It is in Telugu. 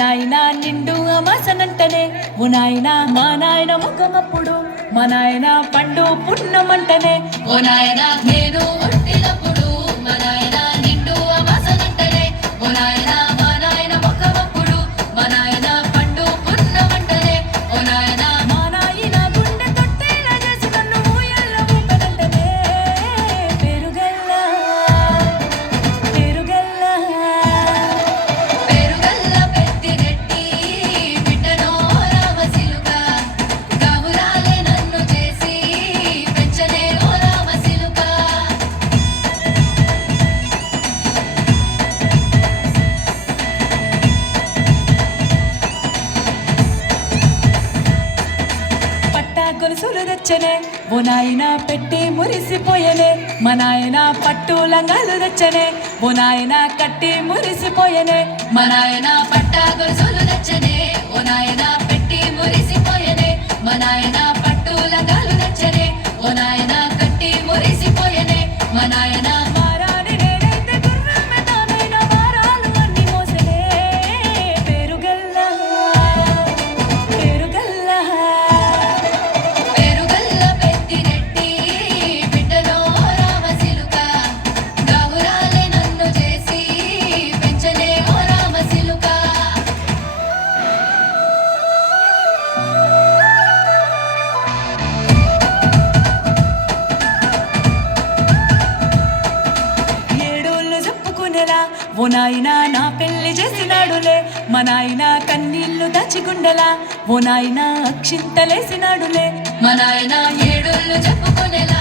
నాయన నిండు అమాసనంటనే ఓ నాయన మా నాయన ముఖమప్పుడు మా నాయన పండు పున్నమంటనే ఓ నాయన నేను పుట్టినప్పుడు మా నాయన నిండు అమాసనంటనే ఓ నాయన మా నాయన ముఖమప్పుడు మా నాయన పండు పున్నమంటనే ఓ నాయన మా నాయన గుండె తొట్టేలా చేసి నన్ను ఊయల్ల ఊపనంటనే పెరుగల్ల పెరుగల్ల పేరుగల్ల పెద్దిరెడ్డి బిడ్డనో రామసిలుక గావురాలే నన్ను చేసి పెంచలే ఓ రామసిలుక పట్టా గొలుసులు తెచ్చనే ఓ నాయన పెట్టి మురిసిపోయనే మా నాయన పట్టు లంగాలు తెచ్చనే ఓ నాయన కట్టి మురిసిపోయనే మా నాయన పట్టా గొలుసులు తెచ్చనే ఓ నాయన పెట్టి మురిసిపోయనే మా నాయన పట్టు లంగాలు తెచ్చనే ఓ నాయన కట్టి మురిసిపోయనే మా నాయన వారాని నేనైతే గుర్రమే తానైన వారాలు అన్ని మోసనే పెరుగల్ల పెరుగల్ల పేరుగల్ల పెద్దిరెడ్డి బిడ్డనో రామసిలుక గావురాలే నన్ను చేసి పెంచలే ఓ రామసిలుక ఏడోళ్ళు చెప్పుకునేలా ఓ నాయన నా పెళ్లి చేసినాడులే మా నాయన కన్నీళ్లు దాచిగుండెలా ఓ నాయన అక్షింతలేసినాడులే మా నాయన ఏడుళ్ళు చెప్పుకునేలా